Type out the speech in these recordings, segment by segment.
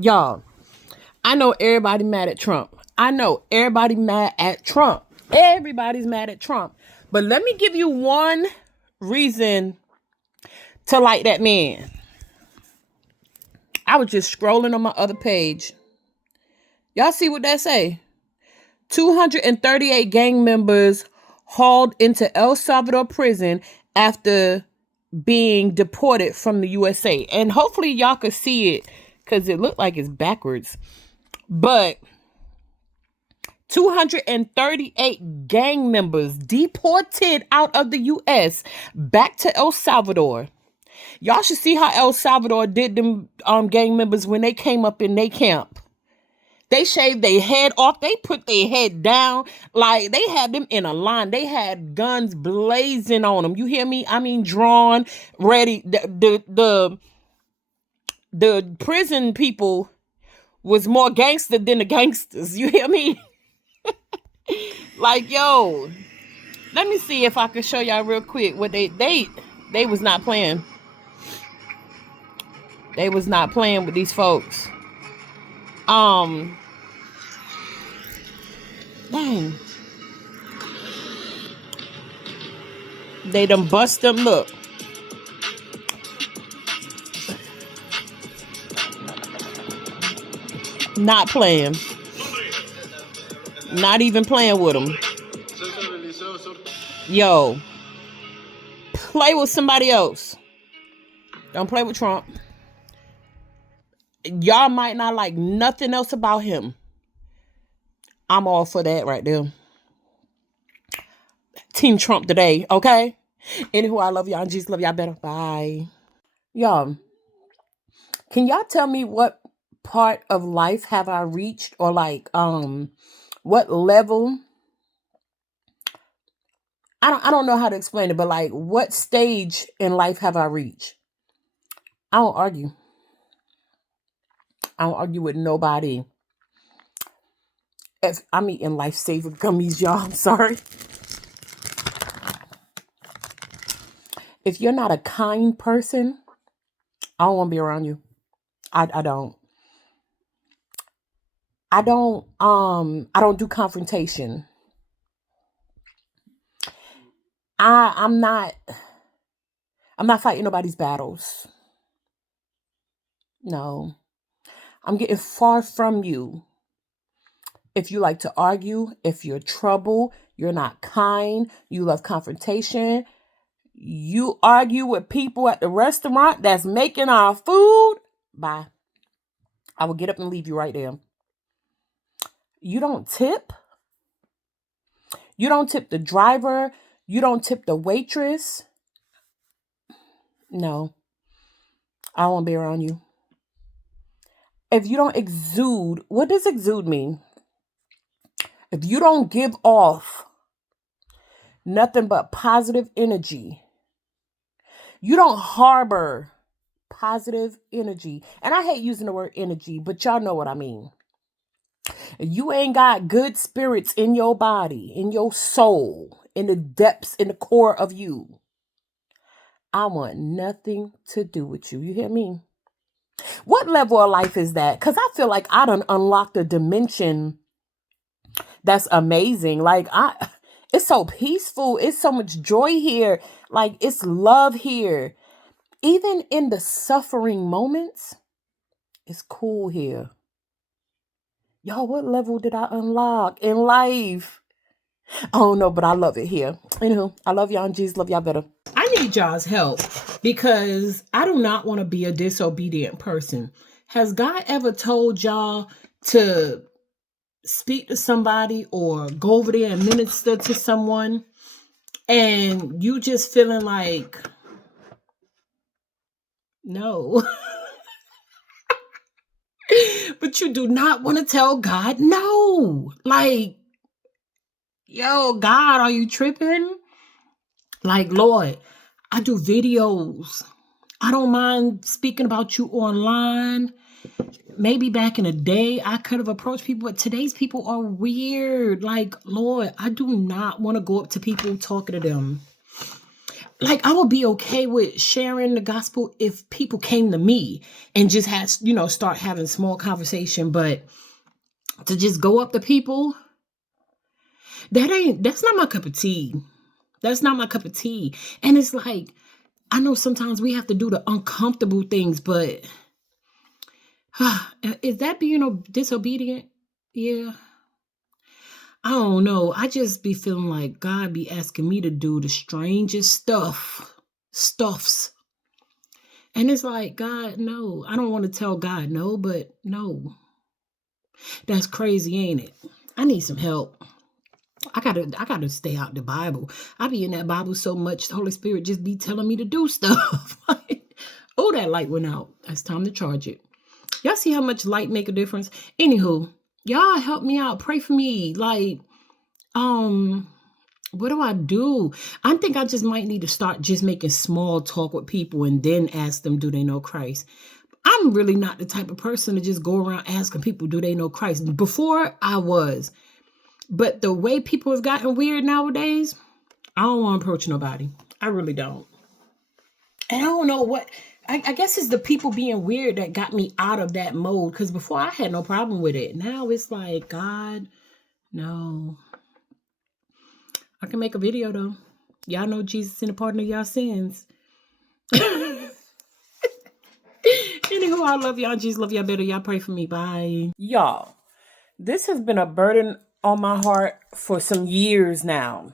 Y'all, I know everybody mad at Trump. I know everybody mad at Trump. Everybody's mad at Trump. But let me give you one reason to like that man. I was just scrolling on my other page. Y'all see what that say? 238 gang members hauled into El Salvador prison after being deported from the USA. And hopefully y'all could see it because it looked like it's backwards. But 238 gang members deported out of the US back to El Salvador. Y'all should see how El Salvador did them gang members when they came up in their camp. They shaved their head off. They put their head down. Like, they had them in a line. They had guns blazing on them. You hear me? I mean, drawn, ready. The prison people was more gangster than the gangsters. You hear me? Like, yo, let me see if I can show y'all real quick what they was not playing. They was not playing with these folks. Dang. They done bust them. Look. Not playing. Not even playing with them. Yo. Play with somebody else. Don't play with Trump. Y'all might not like nothing else about him. I'm all for that right there. Team Trump today, okay? Anywho, I love y'all and Jesus love y'all better. Bye. Y'all, can y'all tell me what part of life have I reached, or like what level? I don't know how to explain it, but like what stage in life have I reached? I don't argue. I don't argue with nobody. If I'm eating lifesaver gummies, y'all, I'm sorry. If you're not a kind person, I don't want to be around you. I don't. I don't do confrontation. I'm not fighting nobody's battles. No. I'm getting far from you. If you like to argue, if you're trouble, you're not kind, you love confrontation, you argue with people at the restaurant that's making our food, bye. I will get up and leave you right there. You don't tip. You don't tip the driver. You don't tip the waitress. No. I don't want to be around you. If you don't exude, what does exude mean? If you don't give off nothing but positive energy, you don't harbor positive energy. And I hate using the word energy, but y'all know what I mean. You ain't got good spirits in your body, in your soul, in the depths, in the core of you. I want nothing to do with you. You hear me? What level of life is that? Because I feel like I done unlocked a dimension that's amazing. Like, it's so peaceful. It's so much joy here. Like, it's love here. Even in the suffering moments, it's cool here. Y'all, what level did I unlock in life? I don't know, but I love it here. Anywho, I love y'all and Jesus love y'all better. I need y'all's help because I do not want to be a disobedient person. Has God ever told y'all to speak to somebody or go over there and minister to someone and you just feeling like, no? But you do not want to tell God no. Like, yo, God, are you tripping? Like, Lord, I do videos. I don't mind speaking about you online. Maybe back in the day, I could have approached people, but today's people are weird. Like, Lord, I do not want to go up to people talking to them. like, I would be okay with sharing the gospel if people came to me and just had, start having small conversation. But to just go up to people, that's not my cup of tea. That's not my cup of tea. And it's like, I know sometimes we have to do the uncomfortable things, but is that being disobedient? Yeah. I don't know. I just be feeling like God be asking me to do the strangest stuffs. And it's like, God, no. I don't want to tell God no, but no. That's crazy, ain't it? I need some help. I gotta stay out the Bible. I be in that Bible so much, the Holy Spirit just be telling me to do stuff. Oh, that light went out. It's time to charge it. Y'all see how much light make a difference? Anywho, y'all help me out. Pray for me. Like, what do I do? I think I just might need to start just making small talk with people and then ask them, do they know Christ? I'm really not the type of person to just go around asking people, do they know Christ? Before I was. But the way people have gotten weird nowadays, I don't want to approach nobody. I really don't. And I don't know what, I guess it's the people being weird that got me out of that mode. Because before I had no problem with it. Now it's like, God, no. I can make a video though. Y'all know Jesus in the pardon of y'all sins. Anywho, I love y'all. Jesus love y'all better. Y'all pray for me. Bye. Y'all, this has been a burden on my heart for some years now.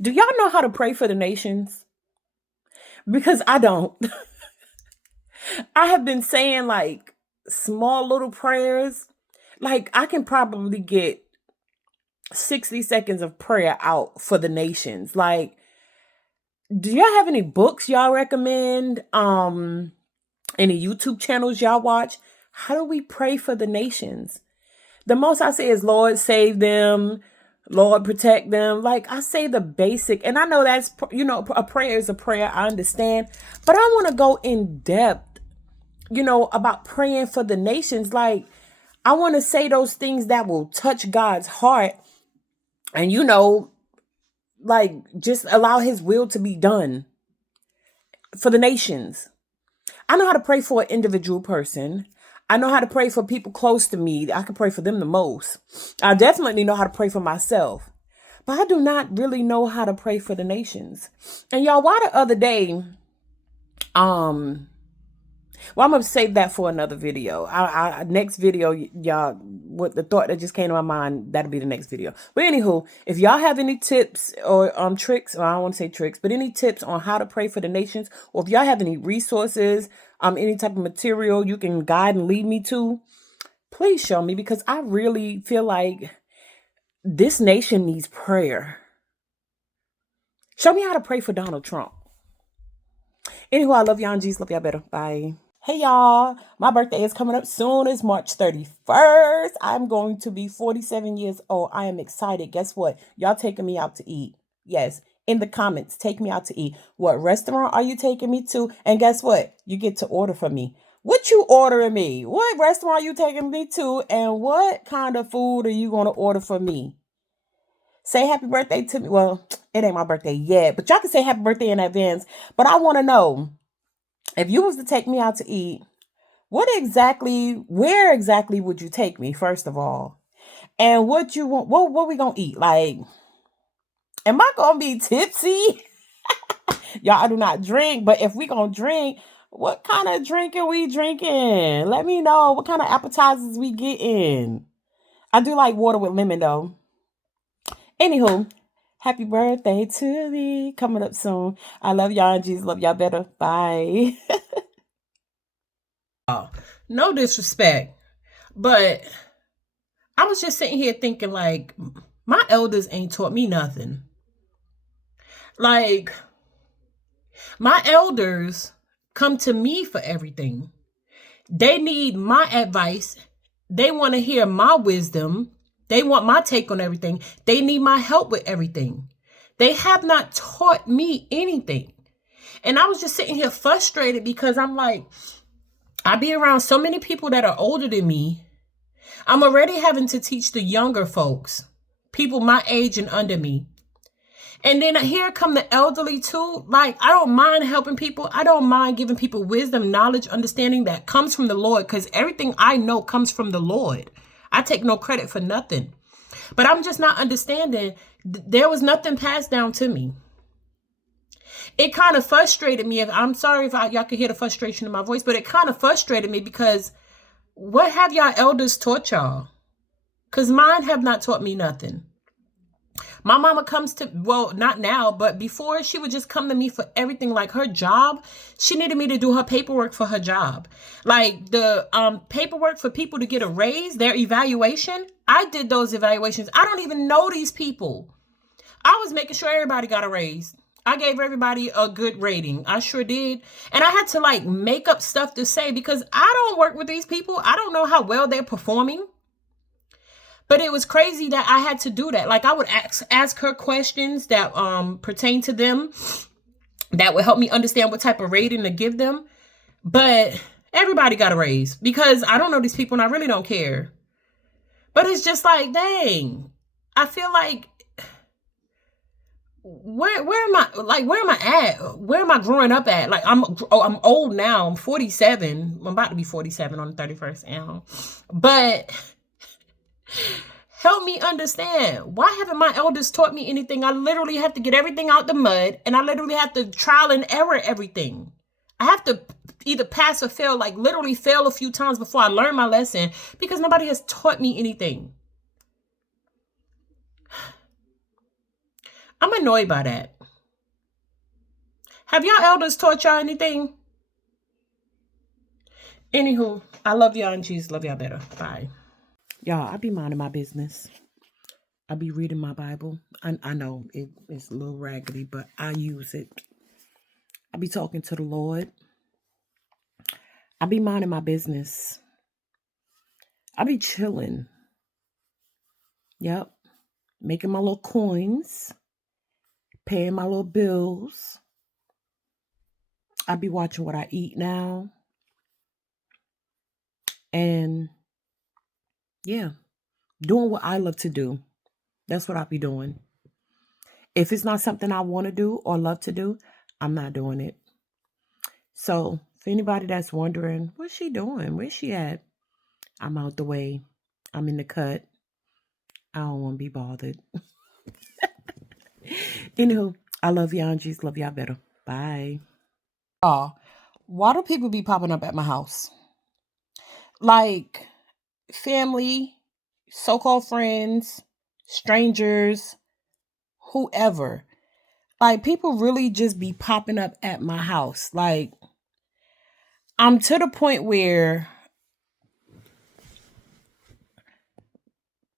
Do y'all know how to pray for the nations? Because I don't. I have been saying like small little prayers. Like I can probably get 60 seconds of prayer out for the nations. Like, do y'all have any books y'all recommend? Any YouTube channels y'all watch? How do we pray for the nations? The most I say is, Lord, save them. Lord, protect them. Like, I say the basic, and I know that's, a prayer is a prayer. I understand. But I want to go in depth, about praying for the nations. Like, I want to say those things that will touch God's heart and, like, just allow his will to be done for the nations. I know how to pray for an individual person. I know how to pray for people close to me. I can pray for them the most. I definitely know how to pray for myself. But I do not really know how to pray for the nations. And y'all, why the other day, I'm going to save that for another video. Next video, y'all, what the thought that just came to my mind, that'll be the next video. But anywho, if y'all have any tips or tricks, or I don't want to say tricks, but any tips on how to pray for the nations, or if y'all have any resources, any type of material you can guide and lead me to, please show me, because I really feel like this nation needs prayer. Show me how to pray for Donald Trump. Anywho, I love y'all and Jesus love y'all better. Bye. Hey y'all, my birthday is coming up soon. It's March 31st. I'm going to be 47 years old. I am excited. Guess what? Y'all taking me out to eat. Yes, in the comments, take me out to eat. What restaurant are you taking me to? And guess what? You get to order for me. What you ordering me? What restaurant are you taking me to? And what kind of food are you going to order for me? Say happy birthday to me. Well, it ain't my birthday yet, but y'all can say happy birthday in advance. But I want to know, if you was to take me out to eat, where exactly would you take me, first of all? And what you want, what we gonna eat? Like, am I gonna be tipsy? Y'all, I do not drink, but if we gonna drink, what kind of drink are we drinking? Let me know what kind of appetizers we getting. I do like water with lemon though. Anywho, happy birthday to me. Coming up soon. I love y'all and Jesus love y'all better. Bye. No disrespect, but I was just sitting here thinking, like, my elders ain't taught me nothing. Like, my elders come to me for everything. They need my advice. They want to hear my wisdom. They want my take on everything. They need my help with everything. They have not taught me anything. And I was just sitting here frustrated because I'm like, I be around so many people that are older than me. I'm already having to teach the younger folks, people my age and under me. And then here come the elderly too. Like, I don't mind helping people. I don't mind giving people wisdom, knowledge, understanding that comes from the Lord, because everything I know comes from the Lord. I take no credit for nothing. But I'm just not understanding. There was nothing passed down to me. It kind of frustrated me. I'm sorry if y'all could hear the frustration in my voice, but it kind of frustrated me because what have y'all elders taught y'all? Because mine have not taught me nothing. My mama comes to, well, not now, but before, she would just come to me for everything. Like her job, she needed me to do her paperwork for her job. Like the paperwork for people to get a raise, their evaluation. I did those evaluations. I don't even know these people. I was making sure everybody got a raise. I gave everybody a good rating. I sure did. And I had to like make up stuff to say because I don't work with these people. I don't know how well they're performing. But it was crazy that I had to do that. Like I would ask her questions that pertain to them that would help me understand what type of rating to give them. But everybody got a raise because I don't know these people and I really don't care. But it's just like, dang, I feel like where am I at? Where am I growing up at? Like I'm old now. I'm 47. I'm about to be 47 on the 31st now. But help me understand. Why haven't my elders taught me anything? I literally have to get everything out the mud and I literally have to trial and error everything. I have to either pass or fail, like literally fail a few times before I learn my lesson because nobody has taught me anything. I'm annoyed by that. Have y'all elders taught y'all anything? Anywho, I love y'all and Jesus love y'all better. Bye. Y'all, I be minding my business. I be reading my Bible. I know it's a little raggedy, but I use it. I be talking to the Lord. I be minding my business. I be chilling. Yep. Making my little coins. Paying my little bills. I be watching what I eat now. And yeah, doing what I love to do. That's what I be doing. If it's not something I want to do or love to do, I'm not doing it. So for anybody that's wondering, what's she doing? Where's she at? I'm out the way. I'm in the cut. I don't want to be bothered. Anywho, I love y'all and Jesus love y'all better. Bye. Why do people be popping up at my house? Like family, so-called friends, strangers, whoever. Like people really just be popping up at my house. Like I'm to the point where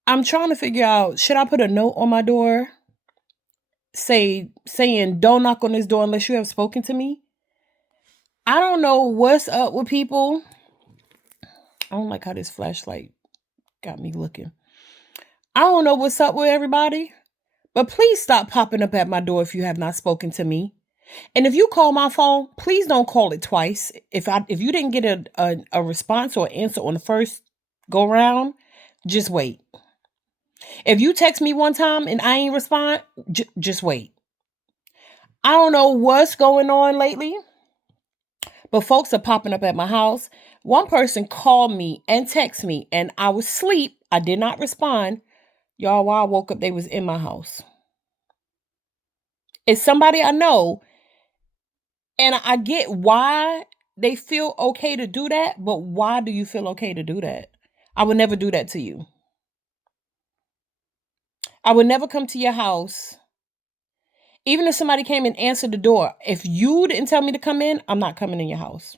I'm trying to figure out, should I put a note on my door saying don't knock on this door unless you have spoken to me? I don't know what's up with people. I don't like how this flashlight got me looking. I don't know what's up with everybody, but please stop popping up at my door if you have not spoken to me. And if you call my phone, please don't call it twice. If you didn't get a response or answer on the first go round, just wait. If you text me one time and I ain't respond, just wait. I don't know what's going on lately, but folks are popping up at my house. One person called me and texted me, and I was asleep. I did not respond. Y'all, while I woke up, they was in my house. It's somebody I know, and I get why they feel okay to do that, but why do you feel okay to do that? I would never do that to you. I would never come to your house. Even if somebody came and answered the door, if you didn't tell me to come in, I'm not coming in your house.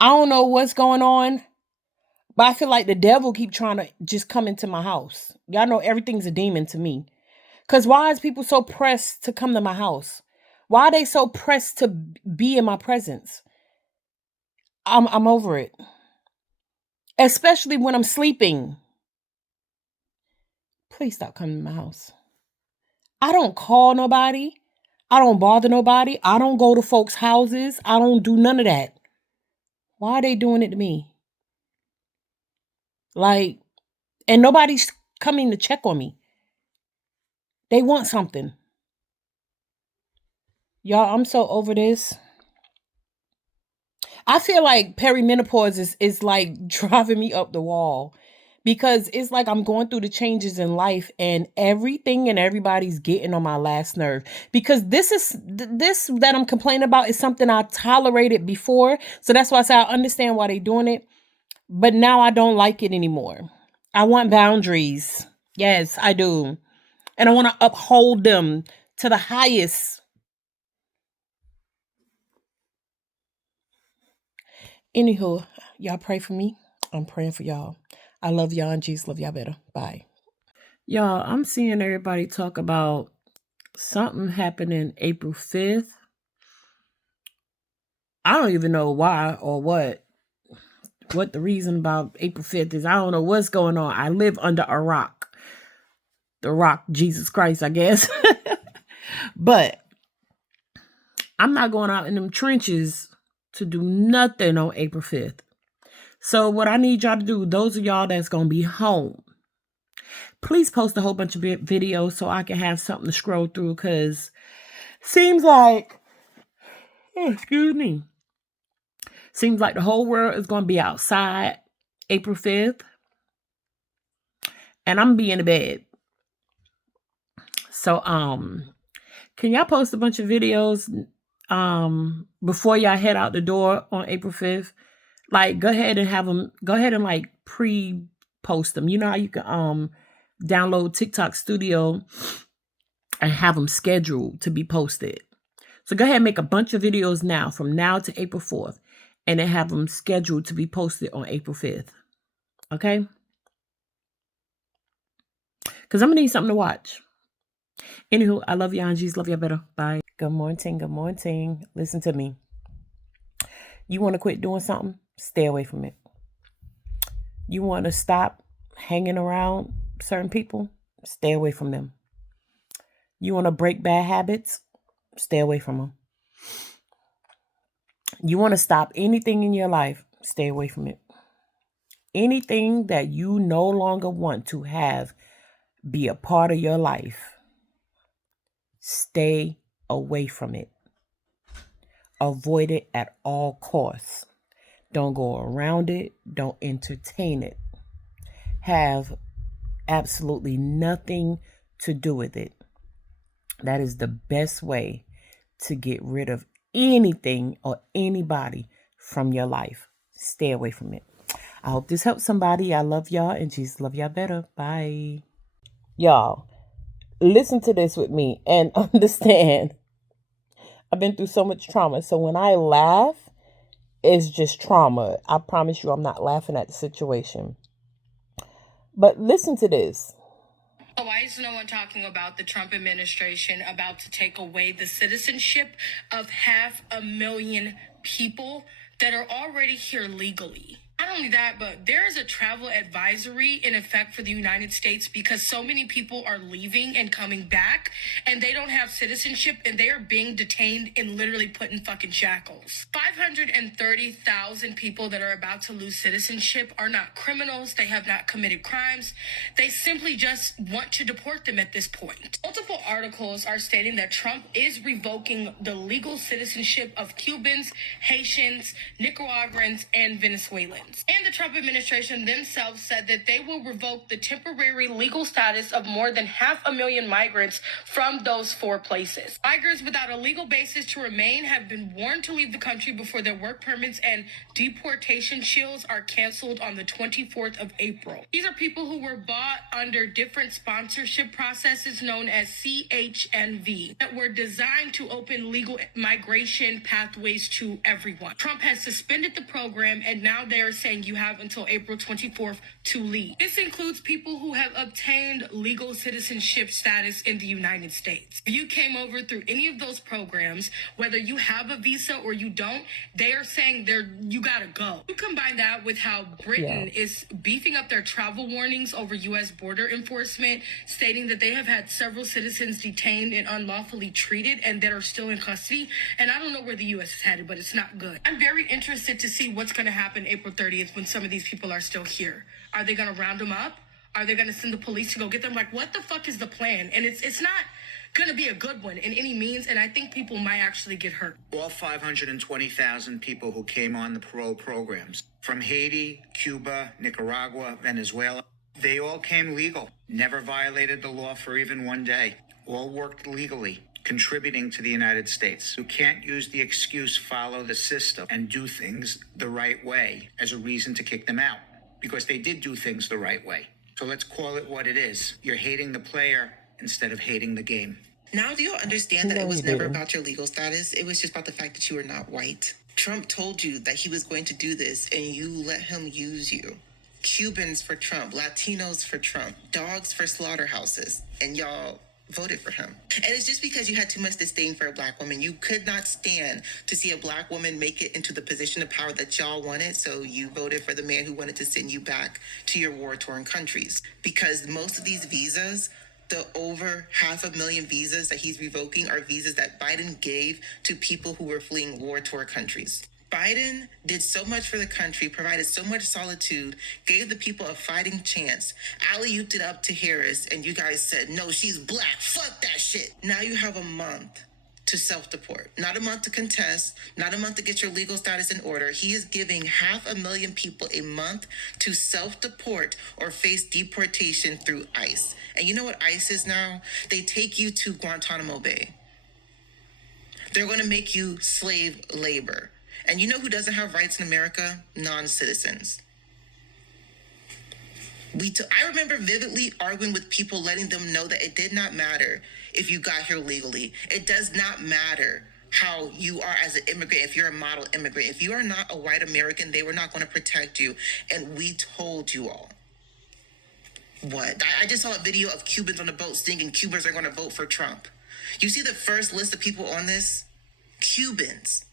I don't know what's going on, but I feel like the devil keep trying to just come into my house. Y'all know everything's a demon to me. Because why is people so pressed to come to my house? Why are they so pressed to be in my presence? I'm over it. Especially when I'm sleeping. Please stop coming to my house. I don't call nobody. I don't bother nobody. I don't go to folks' houses. I don't do none of that. Why are they doing it to me? Like, and nobody's coming to check on me. They want something. Y'all, I'm so over this. I feel like perimenopause is like driving me up the wall because it's like I'm going through the changes in life and everything and everybody's getting on my last nerve because this that I'm complaining about is something I tolerated before. So that's why I say I understand why they're doing it, but now I don't like it anymore. I want boundaries. Yes, I do. And I want to uphold them to the highest. Anywho, y'all pray for me. I'm praying for y'all. I love y'all and Jesus love y'all better. Bye. Y'all, I'm seeing everybody talk about something happening April 5th. I don't even know why or what the reason about April 5th is. I don't know what's going on. I live under a rock. The rock, Jesus Christ, I guess. But I'm not going out in them trenches to do nothing on April 5th. So what I need y'all to do, those of y'all that's going to be home, please post a whole bunch of videos so I can have something to scroll through because seems like, excuse me, seems like the whole world is going to be outside April 5th and I'm going to be in the bed. So, can y'all post a bunch of videos before y'all head out the door on April 5th? Like go ahead and like pre-post them. You know how you can download TikTok Studio and have them scheduled to be posted. So go ahead and make a bunch of videos now from now to April 4th and then have them scheduled to be posted on April 5th. Okay? Because I'm going to need something to watch. Anywho, I love y'all and Jesus love y'all better. Bye. Good morning. Good morning. Listen to me. You want to quit doing something? Stay away from it. You want to stop hanging around certain people? Stay away from them. You want to break bad habits? Stay away from them. You want to stop anything in your life? Stay away from it. Anything that you no longer want to have be a part of your life, stay away from it. Avoid it at all costs. Don't go around it. Don't entertain it. Have absolutely nothing to do with it. That is the best way to get rid of anything or anybody from your life. Stay away from it. I hope this helps somebody. I love y'all and Jesus love y'all better. Bye. Y'all, listen to this with me and understand. I've been through so much trauma. So when I laugh, it's just trauma. I promise you I'm not laughing at the situation. But listen to this. Why is no one talking about the Trump administration about to take away the citizenship of 500,000 people that are already here legally? Not only that, but there is a travel advisory in effect for the United States because so many people are leaving and coming back and they don't have citizenship and they are being detained and literally put in fucking shackles. 530,000 people that are about to lose citizenship are not criminals. They have not committed crimes. They simply just want to deport them at this point. Multiple articles are stating that Trump is revoking the legal citizenship of Cubans, Haitians, Nicaraguans, and Venezuelans. And the Trump administration themselves said that they will revoke the temporary legal status of more than 500,000 migrants from those four places. Migrants without a legal basis to remain have been warned to leave the country before their work permits and deportation shields are canceled on the 24th of April. These are people who were bought under different sponsorship processes known as CHNV that were designed to open legal migration pathways to everyone. Trump has suspended the program and now they are saying you have until April 24th to leave. This includes people who have obtained legal citizenship status in the United States. If you came over through any of those programs, whether you have a visa or you don't, they are saying you gotta go. You combine that with how Britain is beefing up their travel warnings over U.S. border enforcement, stating that they have had several citizens detained and unlawfully treated and that are still in custody. And I don't know where the U.S. is headed, but it's not good. I'm very interested to see what's going to happen April 30th when some of these people are still here. Are they going to round them up? Are they going to send the police to go get them? Like, what the fuck is the plan? And it's not gonna be a good one in any means, and I think people might actually get hurt. All 520,000 people who came on the parole programs from Haiti, Cuba, Nicaragua, Venezuela, they all came legal, never violated the law for even one day, all worked legally, contributing to the United States. You can't use the excuse follow the system and do things the right way as a reason to kick them out, because they did do things the right way. So let's call it what it is. You're hating the player instead of hating the game. Now do you understand that No, it was he never didn't. about your legal status? It was just about the fact that you were not white. Trump told you that he was going to do this, and you let him use you. Cubans for Trump, Latinos for Trump, dogs for slaughterhouses, and y'all voted for him. And it's just because you had too much disdain for a black woman. You could not stand to see a black woman make it into the position of power that y'all wanted, so you voted for the man who wanted to send you back to your war-torn countries. Because most of these visas, the over 500,000 visas that he's revoking, are visas that Biden gave to people who were fleeing war-torn countries. Biden did so much for the country, provided so much solitude, gave the people a fighting chance, alley-ooped it up to Harris, and you guys said, no, she's black, fuck that shit. Now you have a month to self-deport, not a month to contest, not a month to get your legal status in order. He is giving 500,000 people a month to self-deport or face deportation through ICE. And you know what ICE is now? They take you to Guantanamo Bay. They're going to make you slave labor. And you know who doesn't have rights in America? Non-citizens. I remember vividly arguing with people, letting them know that it did not matter if you got here legally. It does not matter how you are as an immigrant, if you're a model immigrant. If you are not a white American, they were not going to protect you. And we told you all. What? I just saw a video of Cubans on the boat singing Cubans are going to vote for Trump. You see the first list of people on this? Cubans.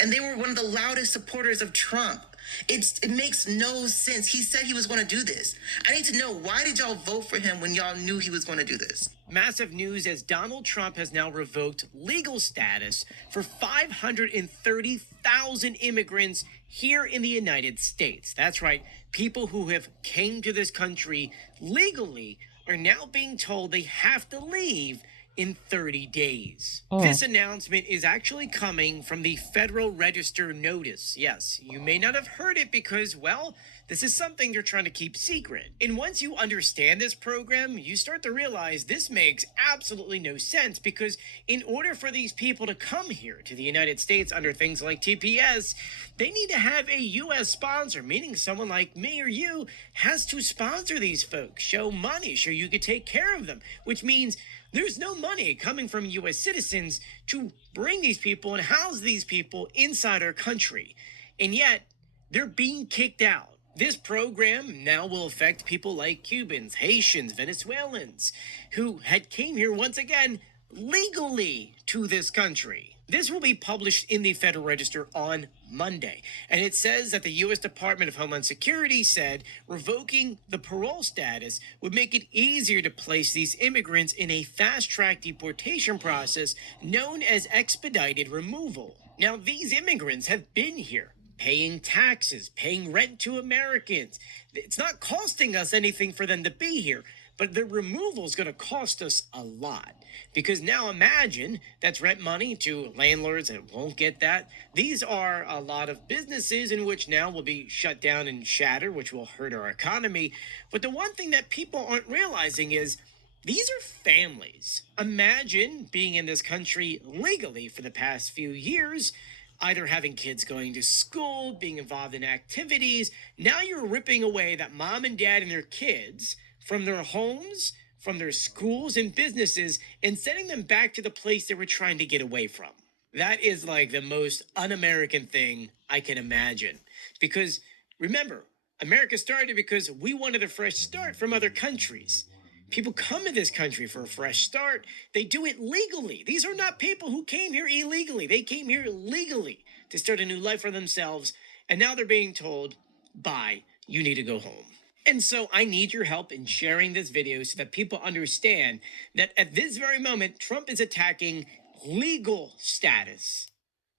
And they were one of the loudest supporters of Trump. It makes no sense. He said he was going to do this. I need to know, why did y'all vote for him when y'all knew he was going to do this? Massive news as Donald Trump has now revoked legal status for 530,000 immigrants here in the United States. That's right. People who have came to this country legally are now being told they have to leave in 30 days. This announcement is actually coming from the Federal Register notice. Yes, you may not have heard it because, well, this is something you're trying to keep secret. And once you understand this program, you start to realize this makes absolutely no sense, because in order for these people to come here to the United States under things like TPS, they need to have a U.S. sponsor, meaning someone like me or you has to sponsor these folks, show money, show you could take care of them, which means there's no money coming from U.S. citizens to bring these people and house these people inside our country. And yet, they're being kicked out. This program now will affect people like Cubans, Haitians, Venezuelans, who had came here once again legally to this country. This will be published in the Federal Register on Monday, and it says that the U.S. Department of Homeland Security said revoking the parole status would make it easier to place these immigrants in a fast-track deportation process known as expedited removal. Now, these immigrants have been here, paying taxes, paying rent to Americans. It's not costing us anything for them to be here, but the removal is going to cost us a lot. Because now imagine that's rent money to landlords that won't get that. These are a lot of businesses in which now will be shut down and shattered, which will hurt our economy. But the one thing that people aren't realizing is these are families. Imagine being in this country legally for the past few years, either having kids going to school, being involved in activities. Now you're ripping away that mom and dad and their kids from their homes, from their schools and businesses, and sending them back to the place they were trying to get away from. That is like the most un-American thing I can imagine. Because remember, America started because we wanted a fresh start from other countries. People come to this country for a fresh start. They do it legally. These are not people who came here illegally. They came here legally to start a new life for themselves. And now they're being told, bye, you need to go home. And so I need your help in sharing this video so that people understand that at this very moment, Trump is attacking legal status,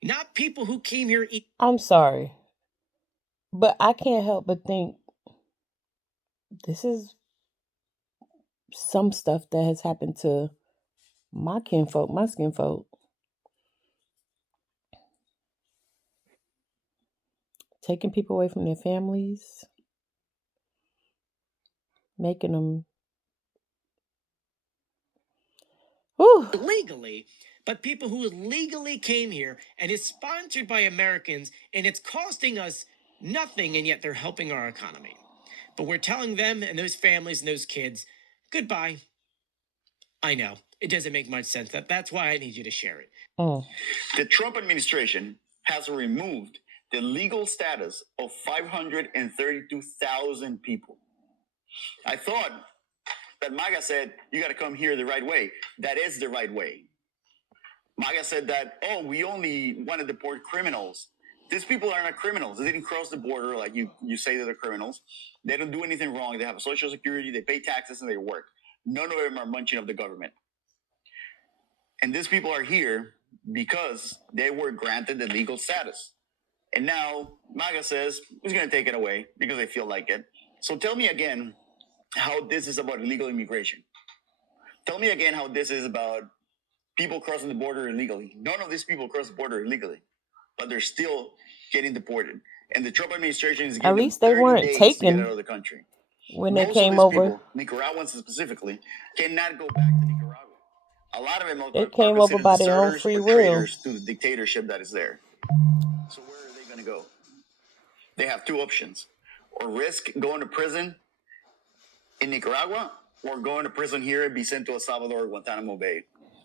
not people who came here. I'm sorry, but I can't help but think this is some stuff that has happened to My kinfolk, my skinfolk. Taking people away from their families, making them. Whew. Legally, but people who legally came here, and it's sponsored by Americans, and it's costing us nothing, and yet they're helping our economy. But we're telling them and those families and those kids, goodbye. I know, it doesn't make much sense. That's why I need you to share it. The Trump administration has removed the legal status of 532,000 people. I thought that MAGA said, you got to come here the right way. That is the right way. MAGA said that, oh, we only want to deport criminals. These people are not criminals. They didn't cross the border like you say that they're criminals. They don't do anything wrong. They have a social security, they pay taxes, and they work. None of them are munching of the government. And these people are here because they were granted the legal status. And now MAGA says, who's going to take it away because they feel like it. So tell me again how this is about illegal immigration. Tell me again how this is about people crossing the border illegally. None of these people cross the border illegally, but they're still getting deported. And the Trump administration is giving At least they weren't to taken get out of the country. when they Most came of these over. people, Nicaraguans specifically, cannot go back to Nicaragua. A lot of them They are came over considered by their own deserters free or will. traitors to the dictatorship that is there. So where are they going to go? They have two options: or risk going to prison in Nicaragua, or going to prison here and be sent to El Salvador or Guantanamo Bay.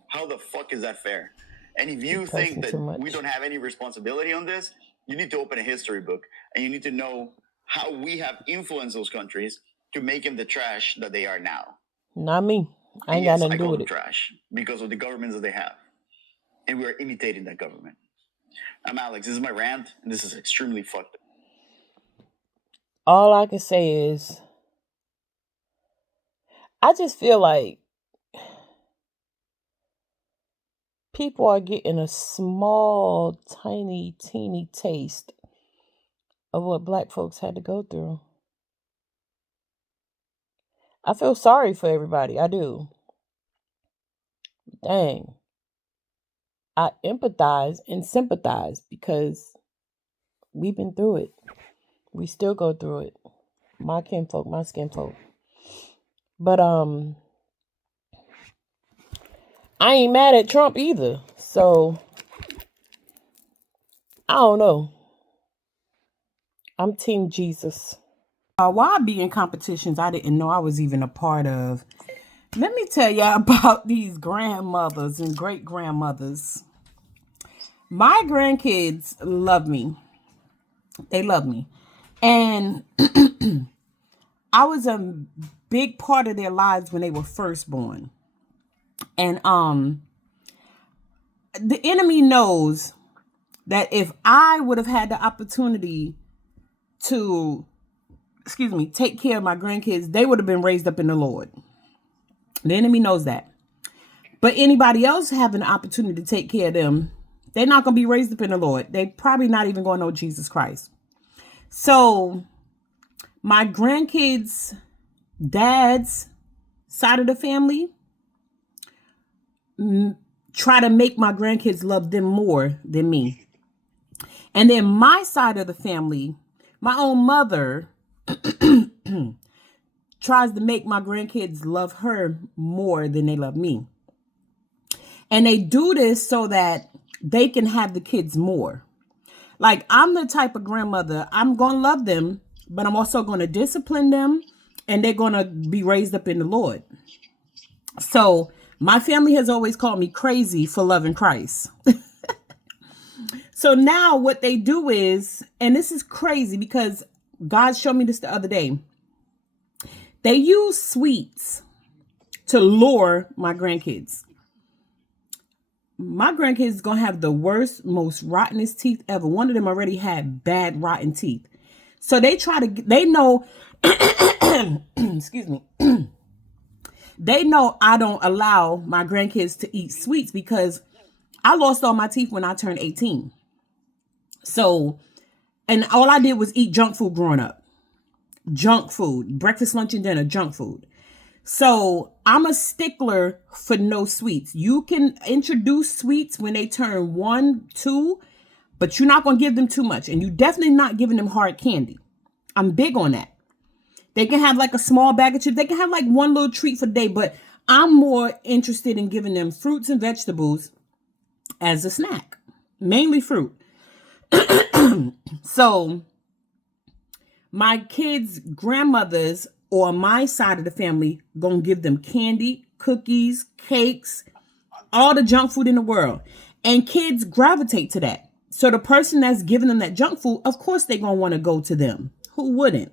How the fuck is that fair? And if you think that we don't have any responsibility on this, you need to open a history book and you need to know how we have influenced those countries to make them the trash that they are now. Not me. I ain't Yes, got nothing I to do call with them it. trash because of the governments that they have. And we are imitating that government. I'm Alex. This is my rant, and this is extremely fucked up. All I can say is, I just feel like people are getting a small, tiny, teeny taste of what black folks had to go through. I feel sorry for everybody. I do. Dang. I empathize and sympathize because we've been through it. We still go through it. My kinfolk, my skinfolk. But I ain't mad at Trump either. So I don't know. I'm Team Jesus. Why I be in competitions I didn't know I was even a part of. Let me tell y'all about these grandmothers and great grandmothers. My grandkids love me. They love me. And I was a big part of their lives when they were first born. And the enemy knows that if I would have had the opportunity to, take care of my grandkids, they would have been raised up in the Lord. The enemy knows that. But anybody else having the opportunity to take care of them, they're not going to be raised up in the Lord. They probably not even going to know Jesus Christ. So my grandkids' dad's side of the family try to make my grandkids love them more than me. And then my side of the family, my own mother tries to make my grandkids love her more than they love me. And they do this so that they can have the kids more. Like, I'm the type of grandmother, I'm going to love them, but I'm also going to discipline them, and they're going to be raised up in the Lord. So my family has always called me crazy for loving Christ. So now what they do is, and this is crazy because God showed me this the other day. They use sweets to lure my grandkids. My grandkids going to have the worst, most rottenest teeth ever. One of them already had bad, rotten teeth. So they know, excuse me. They know I don't allow my grandkids to eat sweets because I lost all my teeth when I turned 18. So, and all I did was eat junk food growing up. Junk food, breakfast, lunch, and dinner, junk food. So I'm a stickler for no sweets. You can introduce sweets when they turn 1, 2, but you're not going to give them too much. And you're definitely not giving them hard candy. I'm big on that. They can have like a small bag of chips. They can have like one little treat for the day, but I'm more interested in giving them fruits and vegetables as a snack, mainly fruit. So my kids' grandmothers or my side of the family gonna give them candy, cookies, cakes, all the junk food in the world. And kids gravitate to that. So the person that's giving them that junk food, of course they're gonna want to go to them. Who wouldn't?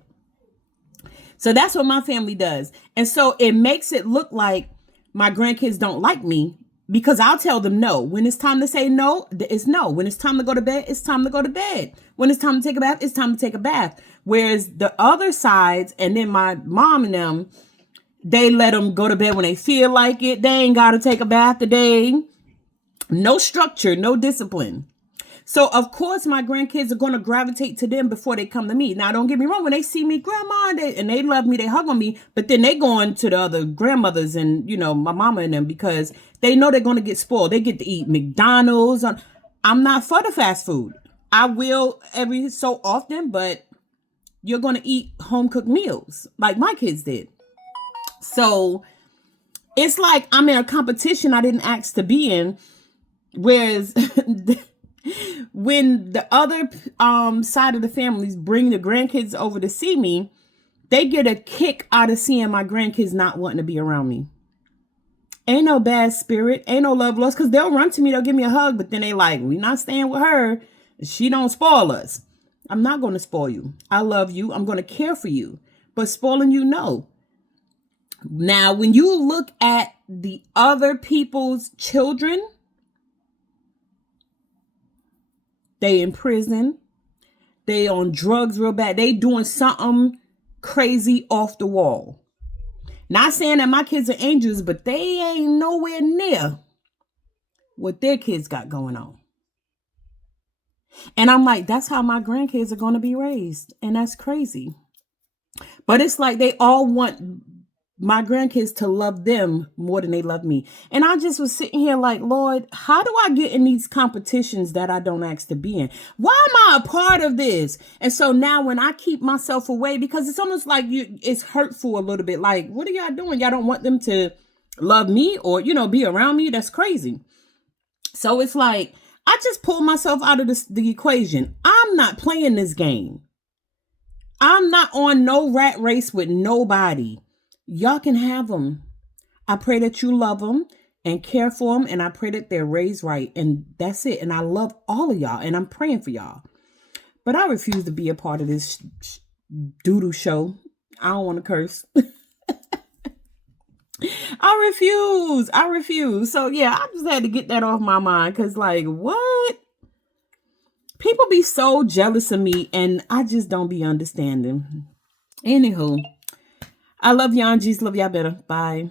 So that's what my family does. And so it makes it look like my grandkids don't like me because I'll tell them no. When it's time to say no, it's no. When it's time to go to bed, it's time to go to bed. When it's time to take a bath, it's time to take a bath. Whereas the other sides, and then my mom and them, they let them go to bed when they feel like it. They ain't got to take a bath today. No structure, no discipline. So, of course, my grandkids are going to gravitate to them before they come to me. Now, don't get me wrong. When they see me, grandma, and they love me, they hug on me. But then they go on to the other grandmothers and, my mama and them because they know they're going to get spoiled. They get to eat McDonald's. I'm not for the fast food. I will every so often, but you're going to eat home-cooked meals like my kids did. So, it's like I'm in a competition I didn't ask to be in. Whereas when the other side of the families bring the grandkids over to see me, they get a kick out of seeing my grandkids not wanting to be around me. Ain't no bad spirit, ain't no love lost, because they'll run to me, they'll give me a hug, but then they like, we not staying with her. She don't spoil us. I'm not going to spoil you. I love you. I'm going to care for you. But spoiling you, no. Now, when you look at the other people's children, they in prison. They on drugs real bad. They doing something crazy off the wall. Not saying that my kids are angels, but they ain't nowhere near what their kids got going on. And I'm like, that's how my grandkids are going to be raised. And that's crazy. But it's like they all want my grandkids to love them more than they love me. And I just was sitting here like, Lord, how do I get in these competitions that I don't ask to be in? Why am I a part of this? And so now when I keep myself away, because it's almost like it's hurtful a little bit. Like, what are y'all doing? Y'all don't want them to love me or, be around me? That's crazy. So it's like, I just pull myself out of the equation. I'm not playing this game. I'm not on no rat race with nobody. Y'all can have them. I pray that you love them and care for them. And I pray that they're raised right. And that's it. And I love all of y'all. And I'm praying for y'all. But I refuse to be a part of this doodoo show. I don't want to curse. I refuse. So yeah, I just had to get that off my mind. Because like, what? People be so jealous of me. And I just don't be understanding. Anywho. I love y'all. Jesus love y'all better. Bye.